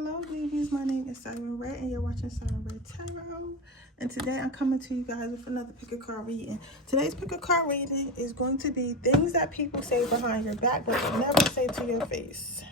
Hello, babies. My name is Siren and you're watching Siren Tarot. And today I'm coming to you guys with another pick a card reading. Today's pick a card reading is going to be things that people say behind your back but will never say to your face.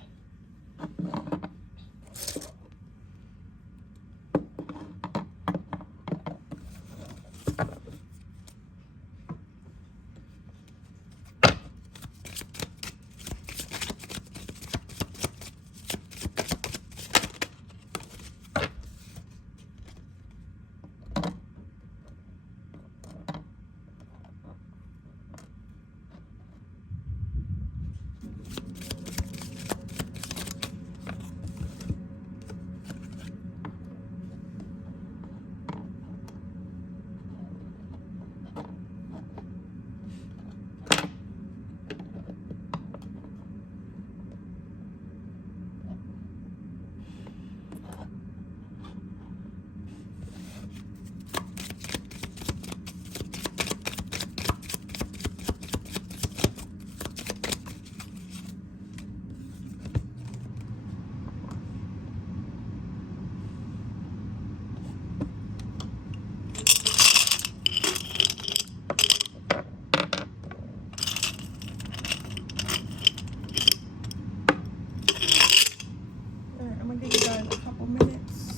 I'm going to give you guys a couple minutes.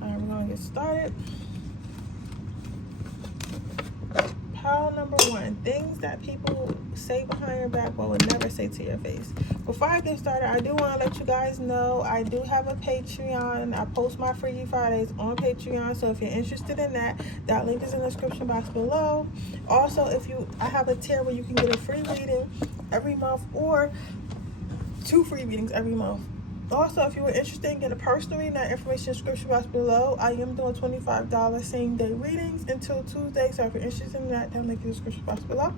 Alright, we're going to get started. Pile number 1, things that people say behind your back but would never say to your face. Before I get started, I do want to let you guys know I do have a Patreon. I post my Freaky Fridays on Patreon, so if you're interested in that, that link is in the description box below. Also, I have a tier where you can get a free reading every month or 2 free readings every month. Also, if you were interested in getting a personal reading, that information in the description box below. I am doing $25 same day readings until Tuesday, so if you're interested in that, that'll make you the description box below.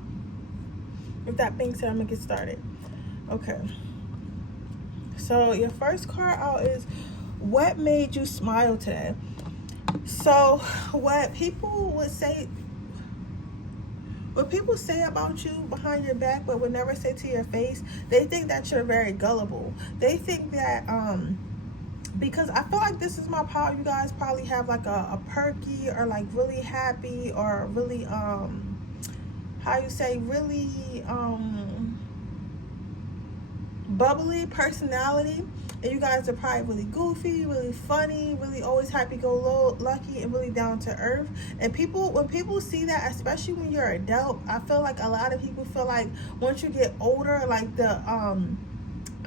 With that being said, I'm gonna get started. Okay, so your first card out is what made you smile today. So what people say about you behind your back but would never say to your face, they think that you're very gullible. They think that because I feel like this is my power, you guys probably have like a perky or like really happy or really really bubbly personality, and you guys are probably really goofy, really funny, really always happy-go-lucky, and really down to earth. And when people see that, especially when you're an adult, I feel like a lot of people feel like once you get older, like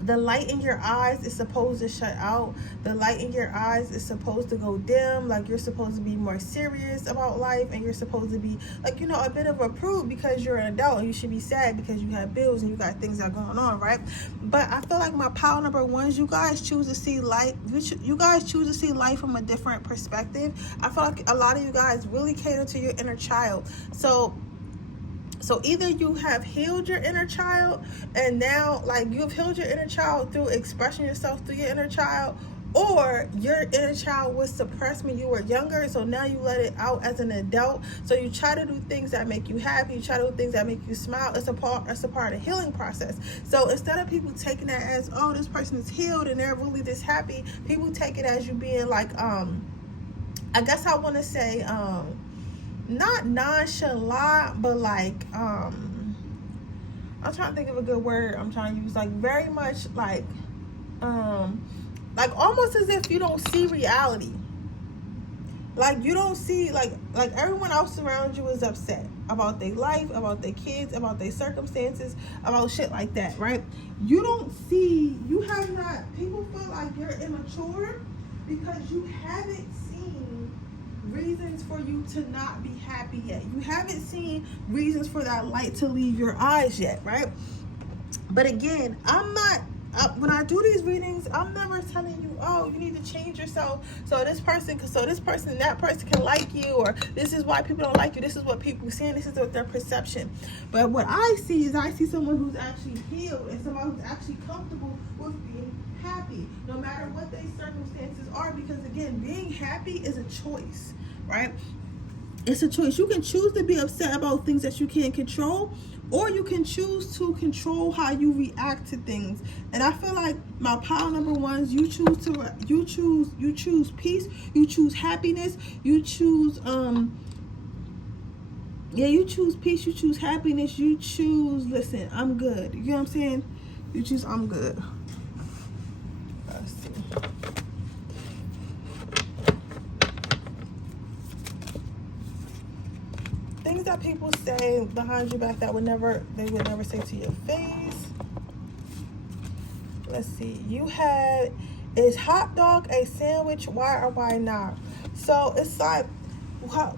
the light in your eyes is supposed to shut out. The light in your eyes is supposed to go dim. Like you're supposed to be more serious about life, and you're supposed to be like, a bit of a prude because you're an adult, and you should be sad because you have bills and you got things that are going on, right? But I feel like my power number 1 is you guys choose to see life. You guys choose to see life from a different perspective. I feel like a lot of you guys really cater to your inner child. So either you have healed your inner child, and now like you've healed your inner child through expressing yourself through your inner child, or your inner child was suppressed when you were younger, so now you let it out as an adult. So you try to do things that make you happy, you try to do things that make you smile. It's a part of the healing process. So instead of people taking that as, oh, this person is healed and they're really this happy, people take it as you being like I guess I want to say not nonchalant, but like I'm trying to think of a good word I'm trying to use, like very much like almost as if you don't see reality. Like you don't see, like everyone else around you is upset about their life, about their kids, about their circumstances, about shit like that, right? People feel like you're immature because you haven't seen reasons for you to not be happy yet. You haven't seen reasons for that light to leave your eyes yet, right? But again, when I do these readings, I'm never telling you, oh, you need to change yourself so that person can like you, or this is why people don't like you, this is what people see, and this is what their perception. But what I see is someone who's actually healed and someone who's actually comfortable with being happy, no matter what their circumstances are, because again, being happy is a choice, right? It's a choice. You can choose to be upset about things that you can't control, or you can choose to control how you react to things. And I feel like my pile number ones, you choose peace, you choose happiness, you choose you choose peace, you choose happiness, you choose, listen, I'm good. You know what I'm saying? You choose I'm good. Let's see. Things that people say behind your back that they would never say to your face. Let's see. You had, is hot dog a sandwich? Why or why not? So it's like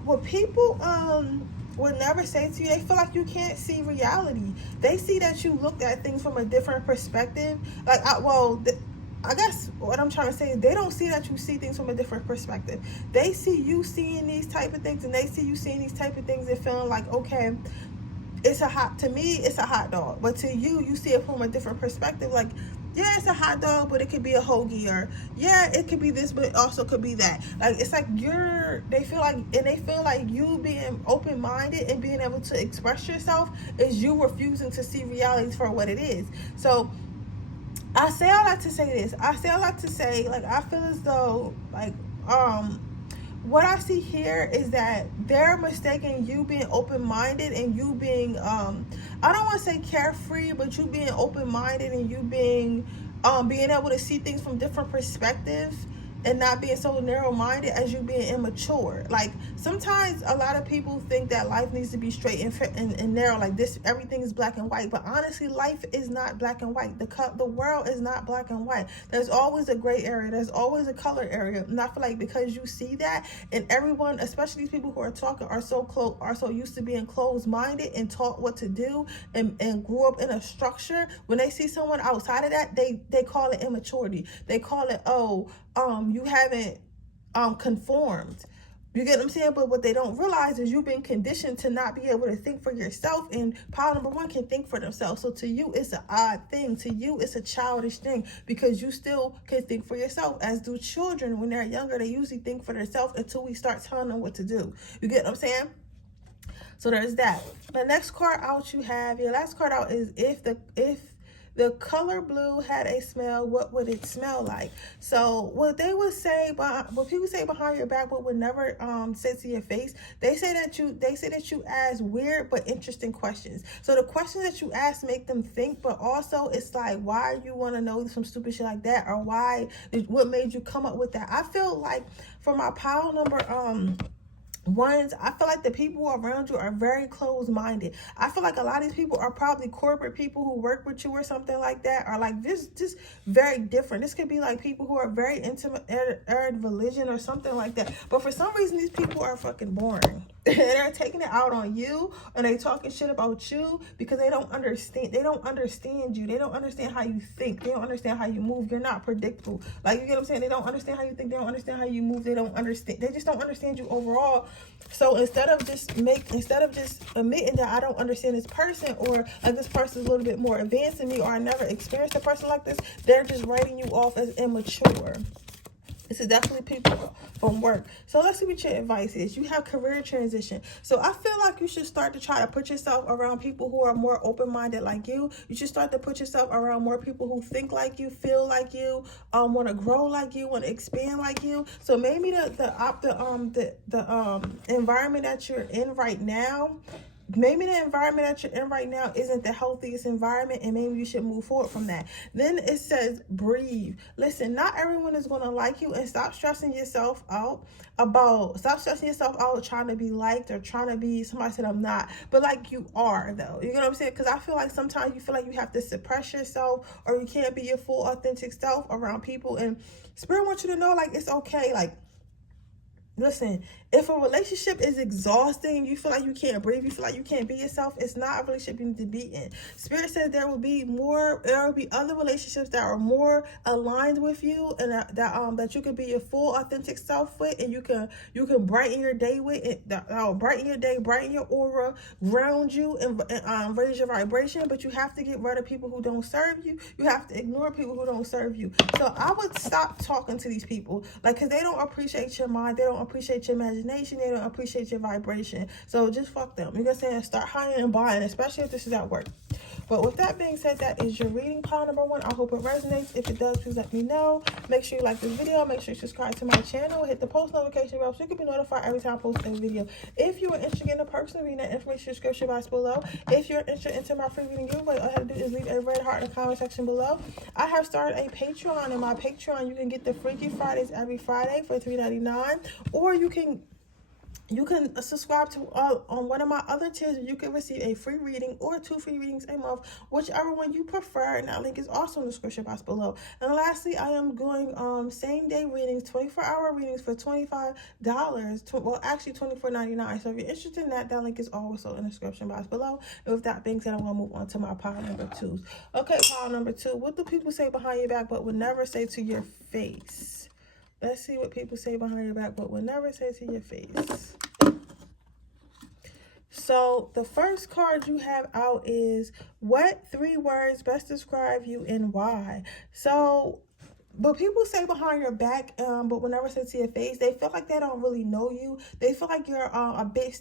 what people would never say to you. They feel like you can't see reality. They see that you looked at things from a different perspective. Like I guess what I'm trying to say is they don't see that you see things from a different perspective. They see you seeing these type of things, and they see you seeing these type of things and feeling like, okay, to me, it's a hot dog. But to you, you see it from a different perspective. Like, yeah, it's a hot dog, but it could be a hoagie, or yeah, it could be this, but it also could be that. Like, it's like they feel like you being open-minded and being able to express yourself is you refusing to see reality for what it is. So I say all that to say this. I say all that to say, like, I feel as though, like, what I see here is that they're mistaking you being open-minded and you being, I don't want to say carefree, but you being open-minded and you being able to see things from different perspectives and not being so narrow-minded as you being immature. Like, sometimes a lot of people think that life needs to be straight and narrow, like this, everything is black and white. But honestly, life is not black and white. The world is not black and white. There's always a gray area. There's always a color area. And I feel like because you see that, and everyone, especially these people who are talking, are so used to being closed-minded and taught what to do and grew up in a structure. When they see someone outside of that, they call it immaturity. They call it, you haven't conformed. You get what I'm saying? But what they don't realize is you've been conditioned to not be able to think for yourself, and pile number one can think for themselves. So to you, it's an odd thing. To you, it's a childish thing, because you still can think for yourself, as do children. When they're younger, they usually think for themselves until we start telling them what to do. You get what I'm saying? So there's that. The next card out you have, your last card out is if the color blue had a smell, what would it smell like? So what they would say, what people say behind your back, what would never say to your face, they say that you ask weird but interesting questions. So the questions that you ask make them think, but also it's like, why you want to know some stupid shit like that, or what made you come up with that? I feel like for my pile number ones, I feel like the people around you are very closed-minded. I feel like a lot of these people are probably corporate people who work with you or something like that, or like just very different. This could be like people who are very intimate, religion or something like that. But for some reason, these people are fucking boring. They're taking it out on you, and they talking shit about you because they don't understand. They don't understand you. They don't understand how you think. They don't understand how you move. You're not predictable. Like, you get what I'm saying? They don't understand how you think. They don't understand how you move. They just don't understand you overall. So instead of just admitting that I don't understand this person, or like this person's a little bit more advanced than me, or I never experienced a person like this, they're just writing you off as immature. This is definitely people from work. So let's see what your advice is. You have career transition. So I feel like you should start to try to put yourself around people who are more open-minded like you. You should start to put yourself around more people who think like you, feel like you, want to grow like you, want to expand like you. So maybe the environment that you're in right now, maybe the environment that you're in right now isn't the healthiest environment, and maybe you should move forward from that. Then it says breathe. Listen, not everyone is going to like you, and stop stressing yourself out trying to be liked or trying to be, somebody said I'm not, but like you are though. You know what I'm saying? Because I feel like sometimes you feel like you have to suppress yourself, or you can't be your full authentic self around people, and Spirit wants you to know, like, it's okay. Like, Listen, if a relationship is exhausting, you feel like you can't breathe, you feel like you can't be yourself, it's not a relationship you need to be in. Spirit says there will be other relationships that are more aligned with you, and that you can be your full authentic self with, and you can brighten your day with it. That will brighten your day, brighten your aura, ground you, and raise your vibration. But you have to get rid of people who don't serve you. You have to ignore people who don't serve you. So I would stop talking to these people, like, because they don't appreciate your mind, they don't appreciate your imagination, they don't appreciate your vibration. So just fuck them. You can say and start hiring and buying, especially if this is at work. But with that being said, that is your reading pile number 1. I hope it resonates. If it does, please let me know. Make sure you like this video. Make sure you subscribe to my channel. Hit the post notification bell so you can be notified every time I post a video. If you are interested in a personal reading, that information description box below. If you're interested into my free reading giveaway, all you have to do is leave a red heart in the comment section below. I have started a Patreon. In my Patreon, you can get the Freaky Fridays every Friday for $3.99, or you can subscribe to on one of my other tiers. You can receive a free reading or 2 free readings a month, whichever one you prefer, and that link is also in the description box below. And lastly, I am doing same day readings, 24-hour readings for $25. Well, actually $24.99. So if you're interested in that, that link is also in the description box below. And with that being said, I'm gonna move on to my pile number 2. Okay, pile number 2. What do people say behind your back but would never say to your face? Let's see what people say behind your back but would never say to your face. So the first card you have out is, what 3 words best describe you and why? So, but people say behind your back, but will never say to your face. They feel like they don't really know you. They feel like you're a bit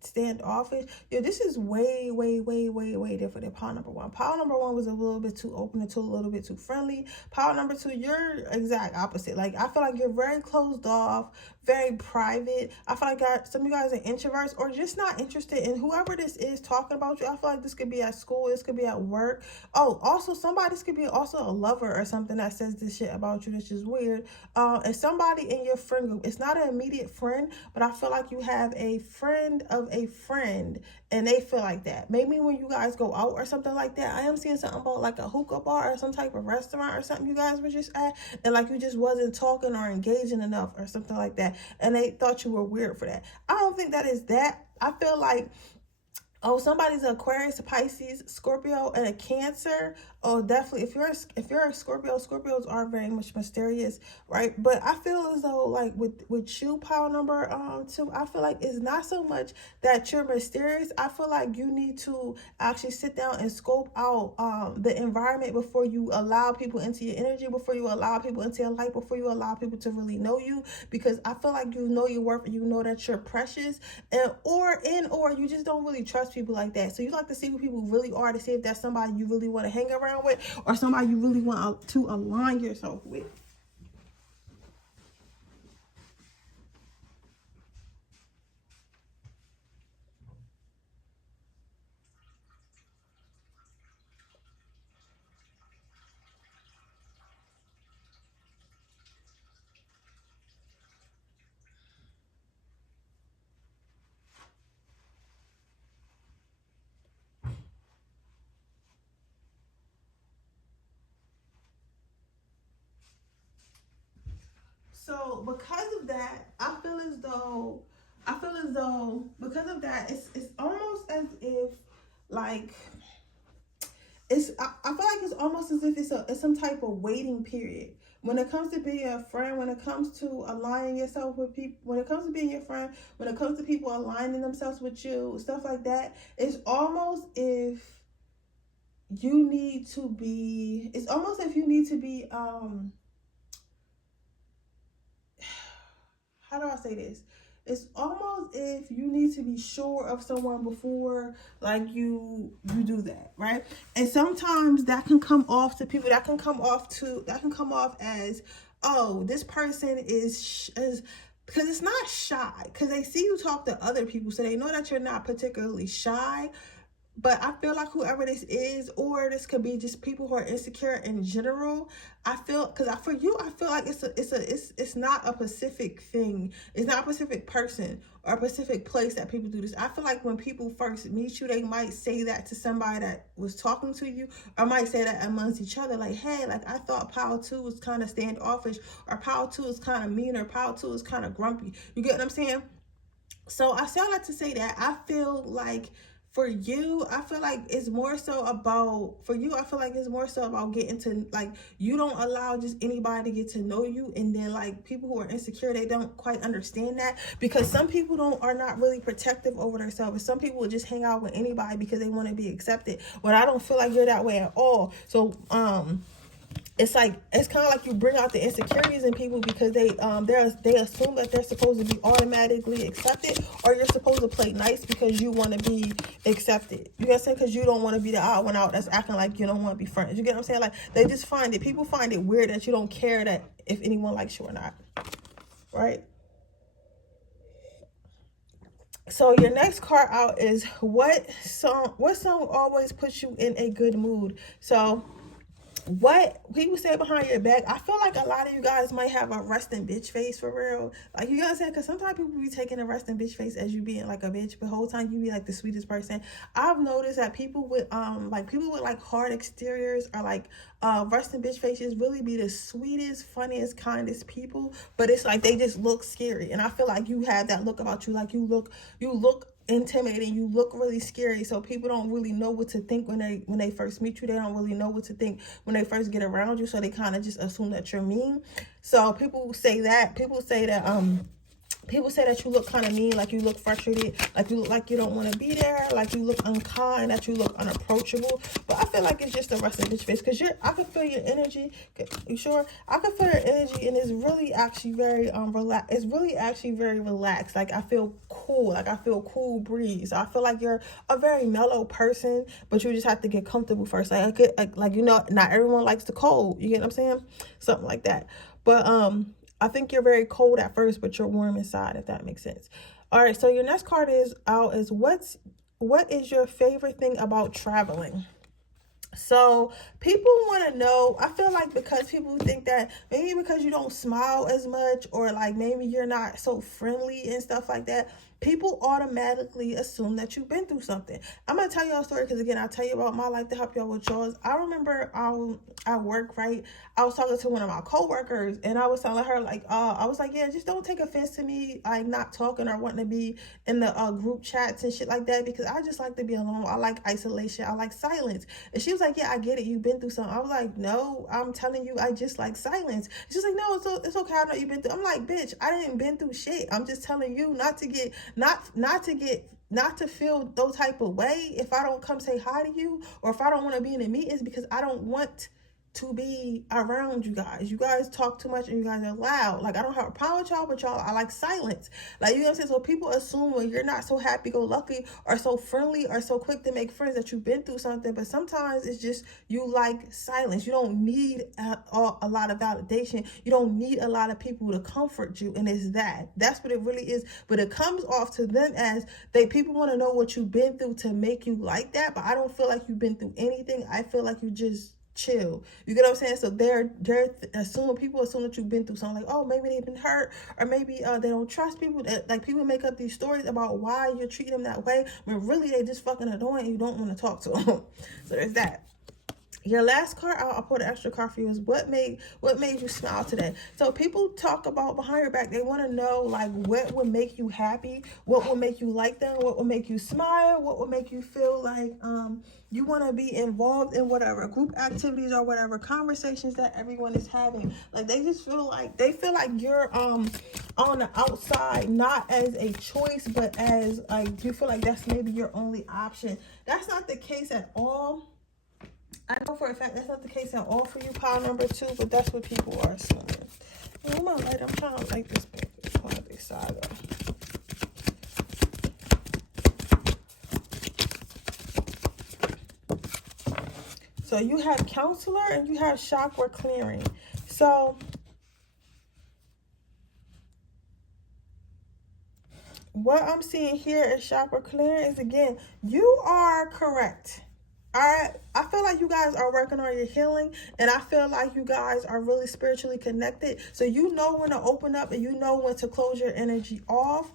standoffish. Yeah, this is way, way, way, way, way different than pile number 1. Pile number 1 was a little bit too open and a little bit too friendly. Pile number 2, you're exact opposite. Like, I feel like you're very closed off, very private. I feel like some of you guys are introverts or just not interested in whoever this is talking about you. I feel like this could be at school, this could be at work. Oh, also this could be also a lover or something that says this shit about you, which is weird. And somebody in your friend group, it's not an immediate friend, but I feel like you have a friend of a friend, and they feel like that. Maybe when you guys go out or something like that. I am seeing something about like a hookah bar or some type of restaurant or something you guys were just at, and like you just wasn't talking or engaging enough or something like that, and they thought you were weird for that. I don't think that is that. I feel like, oh, somebody's an Aquarius, a Pisces, Scorpio, and a Cancer. Oh, definitely. If you're a Scorpio, Scorpios are very much mysterious, right? But I feel as though, like, with you, pile number 2, I feel like it's not so much that you're mysterious. I feel like you need to actually sit down and scope out the environment before you allow people into your energy, before you allow people into your life, before you allow people to really know you. Because I feel like you know your worth and you know that you're precious, or you just don't really trust people like that. So you like to see who people really are, to see if that's somebody you really want to hang around with, or somebody you really want to align yourself with. So because of that, I feel as though because of that, it's almost as if, like, I feel like it's almost as if it's some type of waiting period when it comes to being a friend, when it comes to aligning yourself with people, when it comes to being your friend, when it comes to people aligning themselves with you, stuff like that. It's almost if you need to be. It's almost if you need to be. How do I say this? It's almost if you need to be sure of someone before, like, you do that, right? And sometimes that can come off to people, that can come off as, oh, this person is because it's not shy, because they see you talk to other people, so they know that you're not particularly shy. but I feel like whoever this is, or this could be just people who are insecure in general. I feel, because for you, I feel like it's not a specific thing. It's not a specific person or a specific place that people do this. I feel like when people first meet you, they might say that to somebody that was talking to you, or might say that amongst each other, like, hey, like I thought Power 2 was kind of standoffish, or Power 2 is kind of mean, or Power 2 is kind of grumpy. You get what I'm saying? So I say all that to say that I feel like for you, I feel like it's more so about, for you, I feel like it's more so about getting to, like, you don't allow just anybody to get to know you. And then like people who are insecure, they don't quite understand that, because some people are not really protective over themselves. Some people will just hang out with anybody because they want to be accepted. But I don't feel like you're that way at all. So it's like, it's kind of like you bring out the insecurities in people because they assume that they're supposed to be automatically accepted, or you're supposed to play nice because you want to be accepted. You get what I'm saying? Because you don't want to be the odd one out that's acting like you don't want to be friends. You get what I'm saying? Like, they just find it, people find it weird that you don't care that if anyone likes you or not, right? So your next card out is what song always puts you in a good mood. So what people say behind your back, I feel like a lot of you guys might have a resting bitch face, for real. Like, you know what I'm saying? Because sometimes people be taking a resting bitch face as you being like a bitch, but the whole time you be like the sweetest person. I've noticed that people with like hard exteriors, or like resting bitch faces, really be the sweetest, funniest, kindest people, but it's like they just look scary. And I feel like you have that look about you, like you look intimidating, you look really scary, so people don't really know what to think when they first meet you. They don't really know what to think when they first get around you, so they kind of just assume that you're mean. So people say that people say that you look kind of mean, like you look frustrated, like you look like you don't want to be there, like you look unkind, that you look unapproachable. But I feel like it's just a resting bitch face, because I can feel your energy. You sure? I can feel your energy, and it's really actually very relaxed. It's really actually very relaxed. Like, I feel cool. Like, I feel cool breeze. I feel like you're a very mellow person, but you just have to get comfortable first. Like you know, not everyone likes the cold. You get what I'm saying? Something like that. But I think you're very cold at first, but you're warm inside, if that makes sense. All right, so your next card is what is your favorite thing about traveling? So people want to know, I feel like, because people think that maybe because you don't smile as much, or like maybe you're not so friendly and stuff like that, people automatically assume that you've been through something. I'm going to tell you a story, because again, I'll tell you about my life to help y'all with yours. I remember at work, right, I was talking to one of my coworkers, and I was telling her, like, I was like, yeah, just don't take offense to me, like, not talking or wanting to be in the group chats and shit like that, because I just like to be alone. I like isolation. I like silence. And she was like, yeah, I get it. You've been through something. I was like, no, I'm telling you, I just like silence. She's like, no, it's okay. I know you've been through. I'm like, bitch, I didn't been through shit. I'm just telling you not to feel those type of way if I don't come say hi to you, or if I don't want to be in the meetings, because I don't want to be around you guys. You guys talk too much and you guys are loud. Like, I don't have a problem with y'all, but y'all, I like silence. Like, you know what I'm saying? So people assume when you're not so happy-go-lucky or so friendly or so quick to make friends that you've been through something. But sometimes it's just you like silence. You don't need a lot of validation. You don't need a lot of people to comfort you. And that's what it really is. But it comes off to them as people want to know what you've been through to make you like that. But I don't feel like you've been through anything. I feel like you just chill. You get what I'm saying? So they're assuming, people assume that you've been through something, like, oh, maybe they've been hurt, or maybe they don't trust people. Like, people make up these stories about why you're treating them that way, when really they just fucking annoying and you don't want to talk to them. So there's that. Your last card, I'll put an extra card for you, is what made you smile today. So people talk about behind your back. They want to know, like, what would make you happy, what would make you like them, what would make you smile, what would make you feel like you want to be involved in whatever group activities or whatever conversations that everyone is having. Like, they feel like you're on the outside, not as a choice, but as, like, you feel like that's maybe your only option. That's not the case at all. I know for a fact that's not the case at all for you, pile number 2, but that's what people are assuming. I'm trying to light this part of this side up. So you have counselor and you have chakra clearing. So what I'm seeing here is chakra clearance. Again, you are correct. I feel like you guys are working on your healing, and I feel like you guys are really spiritually connected. So you know when to open up, and you know when to close your energy off.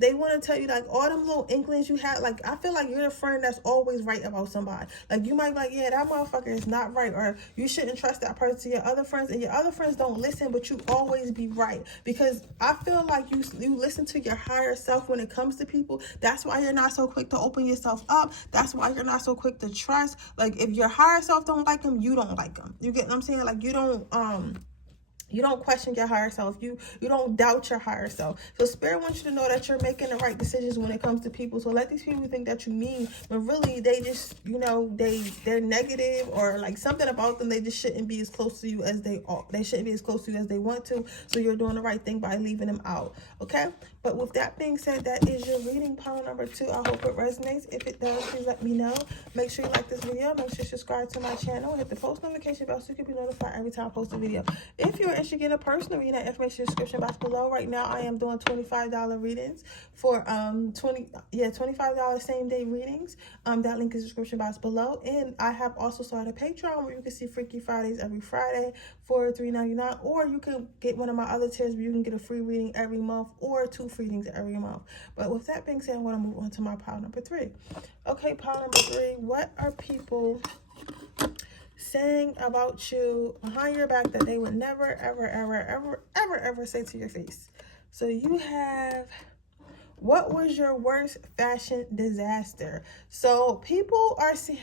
They want to tell you like all them little inklings you had. Like I feel like you're the friend that's always right about somebody. Like you might be like, yeah, that motherfucker is not right, or you shouldn't trust that person to your other friends, and your other friends don't listen, but you always be right. Because I feel like you listen to your higher self when it comes to people. That's why you're not so quick to open yourself up. That's why you're not so quick to trust. Like if your higher self don't like them, you don't like them. You get what I'm saying? Like you don't question your higher self. You don't doubt your higher self. So spirit wants you to know that you're making the right decisions when it comes to people. So let these people think that you mean, but really they just, they're negative, or like something about them. They just shouldn't be as close to you as they are. They shouldn't be as close to you as they want to. So you're doing the right thing by leaving them out. Okay. But with that being said, that is your reading, pile number 2. I hope it resonates. If it does, please let me know. Make sure you like this video. Make sure you subscribe to my channel. Hit the post notification bell so you can be notified every time I post a video. If you're interested in a personal reading, that information in the description box below. Right now, I am doing $25 readings for $25 same day readings. That link is in the description box below. And I have also started a Patreon where you can see Freaky Fridays every Friday for $3.99, or you can get one of my other tiers where you can get a free reading every month, or 2 readings every month. But with that being said, I'm going to move on to my pile number 3. Okay, pile number 3. What are people saying about you behind your back that they would never, ever, ever, ever, ever, ever say to your face? So you have, what was your worst fashion disaster? So people are saying,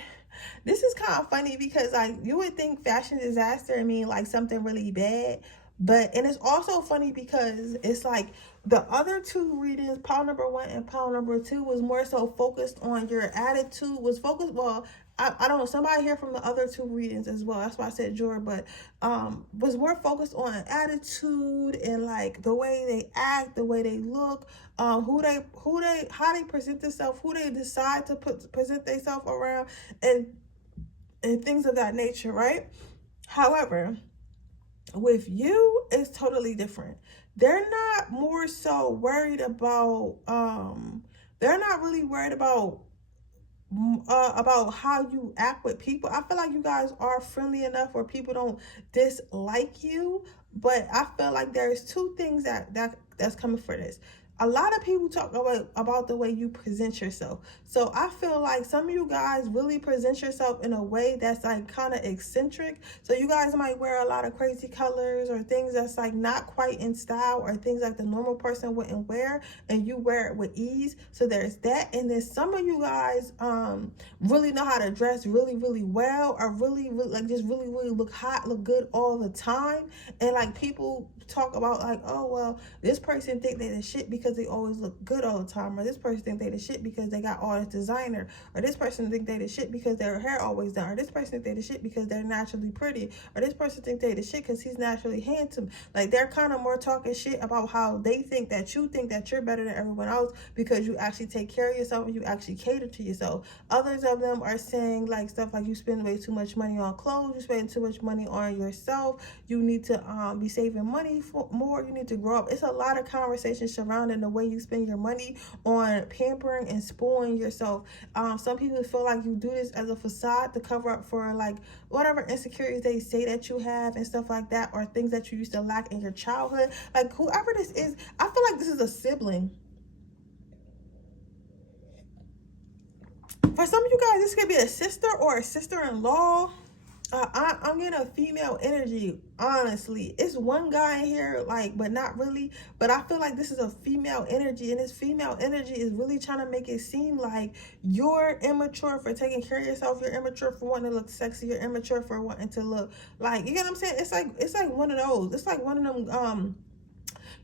this is kind of funny because like you would think fashion disaster, I mean like something really bad. And it's also funny because it's like the other 2 readings, pile number 1 and pile number 2, was more so focused on your attitude, was focused, well, I don't know, somebody here from the other 2 readings as well, that's why I said Jordan, but was more focused on attitude and like the way they act, the way they look, how they present themselves, who they decide to present themselves around, and things of that nature, right? However, with you, it's totally different. They're not more so worried about, they're not really worried about how you act with people. I feel like you guys are friendly enough where people don't dislike you, but I feel like there's 2 things that's coming for this. A lot of people talk about the way you present yourself. So I feel like some of you guys really present yourself in a way that's like kind of eccentric. So you guys might wear a lot of crazy colors or things that's like not quite in style, or things like the normal person wouldn't wear, and you wear it with ease. So there's that. And then some of you guys really know how to dress really, really well, or really like just really, really look hot, look good all the time. And like people talk about like, oh well, this person think they the shit because they always look good all the time, or this person think they the shit because they got all this designer, or this person think they the shit because their hair always done, or this person think they the shit because they're naturally pretty, or this person think they the shit because he's naturally handsome. Like they're kind of more talking shit about how they think that you're better than everyone else because you actually take care of yourself and you actually cater to yourself. Others of them are saying like stuff like you spend way too much money on clothes, you spend too much money on yourself, you need to be saving money for more, you need to grow up. It's a lot of conversations surrounding the way you spend your money on pampering and spoiling yourself. Some people feel like you do this as a facade to cover up for like whatever insecurities they say that you have and stuff like that, or things that you used to lack in your childhood. Like whoever this is, I feel like this is a sibling. For some of you guys, this could be a sister or a sister-in-law. I'm getting a female energy, honestly. It's one guy in here, like, but not really. But I feel like this is a female energy, and this female energy is really trying to make it seem like you're immature for taking care of yourself. You're immature for wanting to look sexy. You're immature for wanting to look like, you get what I'm saying? It's like one of those. It's like one of them,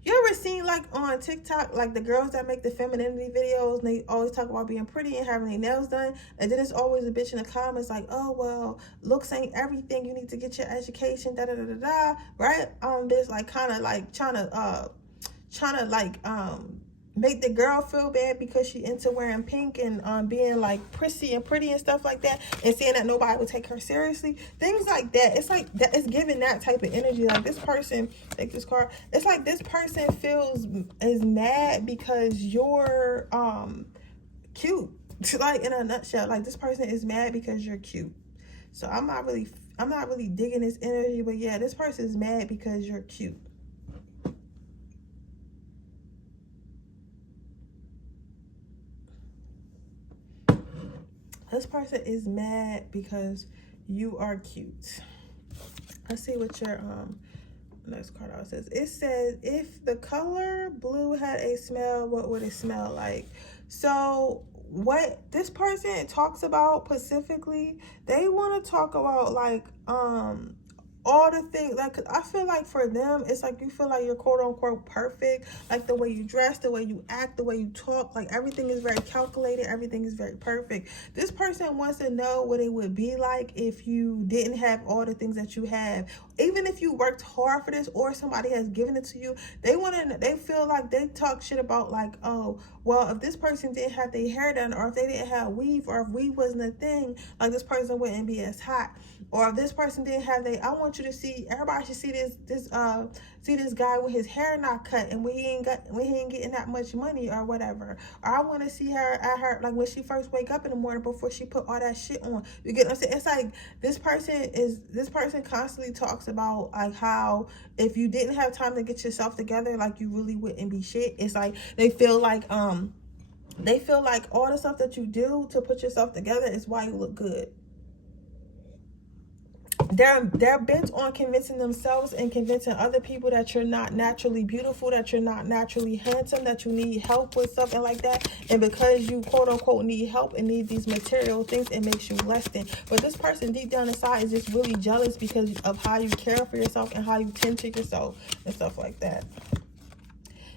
you ever seen like on TikTok, like the girls that make the femininity videos, and they always talk about being pretty and having their nails done, and then it's always a bitch in the comments like, oh well, looks ain't everything, you need to get your education, da da da da da, right? There's like kind of like trying to like make the girl feel bad because she into wearing pink and being like prissy and pretty and stuff like that, and saying that nobody would take her seriously, things like that. It's like that, it's giving that type of energy. Like this person, take this card, it's like this person is mad because you're cute. Like in a nutshell, like this person is mad because you're cute. So I'm not really digging this energy, but yeah, this person is mad because you're cute. This person is mad because you are cute. Let's see what your next card out says. It says, if the color blue had a smell, what would it smell like? So what this person talks about specifically, they want to talk about like all the things, like I feel like for them it's like you feel like you're quote unquote perfect, like the way you dress, the way you act, the way you talk, like everything is very calculated, everything is very perfect. This person wants to know what it would be like if you didn't have all the things that you have. Even if you worked hard for this or somebody has given it to you, they feel like they talk shit about like, oh well, if this person didn't have their hair done, or if they didn't have weave, or if weave wasn't a thing, like this person wouldn't be as hot. Or if this person didn't have I want you to see, everybody should see this guy with his hair not cut and when he ain't getting that much money or whatever. Or I want to see her at her, like when she first wake up in the morning before she put all that shit on. You get what I'm saying? It's like this person constantly talks about like how if you didn't have time to get yourself together, like you really wouldn't be shit. It's like they feel like all the stuff that you do to put yourself together is why you look good. They're bent on convincing themselves and convincing other people that you're not naturally beautiful, that you're not naturally handsome, that you need help with something like that. And because you quote unquote need help and need these material things, it makes you less than. But this person deep down inside is just really jealous because of how you care for yourself and how you tend to yourself and stuff like that.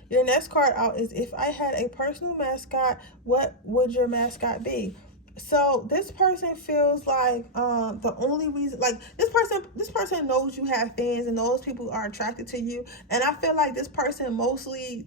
Your next card out is, if I had a personal mascot, what would your mascot be? So this person feels like the only reason, like this person knows you have fans and those people are attracted to you, and I feel like this person mostly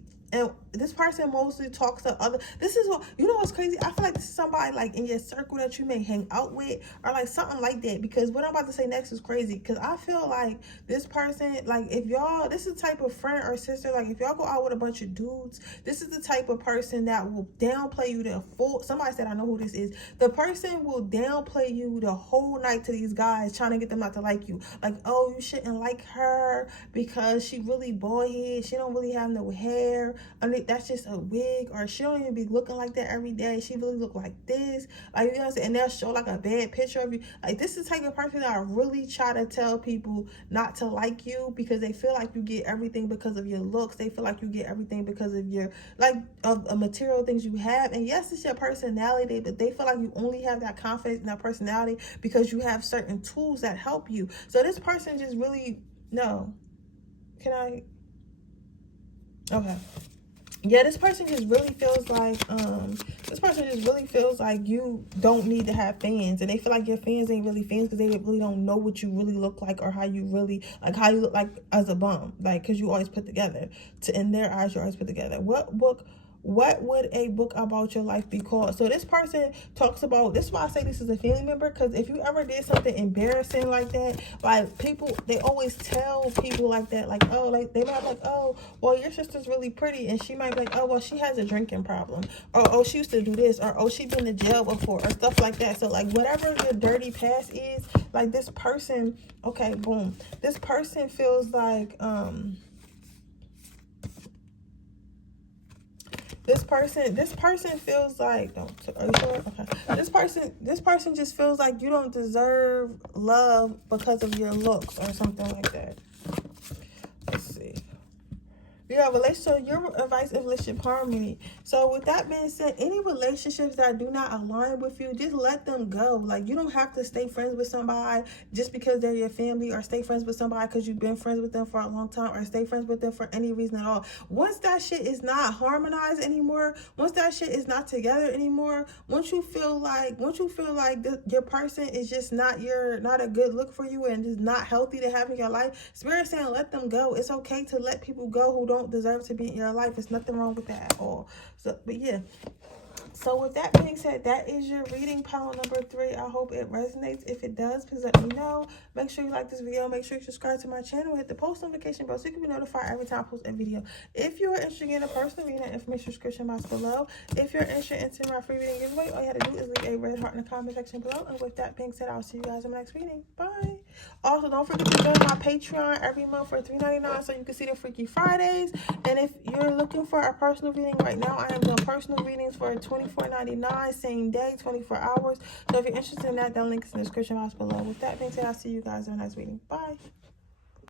talks to other, this is what, you know what's crazy, I feel like this is somebody like in your circle that you may hang out with or like something like that, because what I'm about to say next is crazy, because I feel like this person, like if y'all, this is the type of friend or sister, like if y'all go out with a bunch of dudes, this is the type of person that will downplay you the full, somebody said I know who this is, the person will downplay you the whole night to these guys trying to get them not to like you, like, oh, you shouldn't like her because she really bald-headed, she don't really have no hair, I mean, that's just a wig, or she don't even be looking like that every day, she really look like this, like, you know what I'm saying, and they'll show like a bad picture of you. Like this is the type of person that really try to tell people not to like you because they feel like you get everything because of your looks, they feel like you get everything because of your, like, of material things you have. And yes, it's your personality, but they feel like you only have that confidence in that personality because you have certain tools that help you. So this person just really, no, can I, okay. Yeah, this person just really feels like you don't need to have fans, and they feel like your fans ain't really fans because they really don't know what you really look like or how you really, like how you look like as a bum, like because you always put together, in their eyes you're always put together. What would a book about your life be called? So this person talks about, this is why I say this is a family member, because if you ever did something embarrassing like that, like people, they always tell people like that, like, oh, like they might be like, oh, well, your sister's really pretty, and she might be like, oh, well, she has a drinking problem, or oh, she used to do this, or oh, she's been to jail before, or stuff like that. So like whatever your dirty past is, like this person, okay, boom, this person feels like this person feels like, are you sure? Okay. This person just feels like you don't deserve love because of your looks or something like that. Let's see. Yeah, relationship, your advice in relationship harmony. So with that being said, any relationships that do not align with you, just let them go. Like you don't have to stay friends with somebody just because they're your family, or stay friends with somebody because you've been friends with them for a long time, or stay friends with them for any reason at all. Once that shit is not harmonized anymore, once that shit is not together anymore, once you feel like your person is just not a good look for you and is not healthy to have in your life, Spirit saying let them go. It's okay to let people go who don't don't deserve to be in your life. There's nothing wrong with that at all. So, but yeah. So with that being said, that is your reading pile number 3. I hope it resonates. If it does, please let me know. Make sure you like this video. Make sure you subscribe to my channel. Hit the post notification bell so you can be notified every time I post a video. If you're interested in a personal reading, information description box below. If you're interested in entering my free reading giveaway, all you have to do is leave a red heart in the comment section below. And with that being said, I'll see you guys in my next reading. Bye. Also, don't forget to join my Patreon every month for $3.99 so you can see the Freaky Fridays. And if you're looking for a personal reading right now, I am doing personal readings for $24.99, same day, 24 hours. So if you're interested in that, the link is in the description box below. With that being said, I'll see you guys in the next reading. Bye.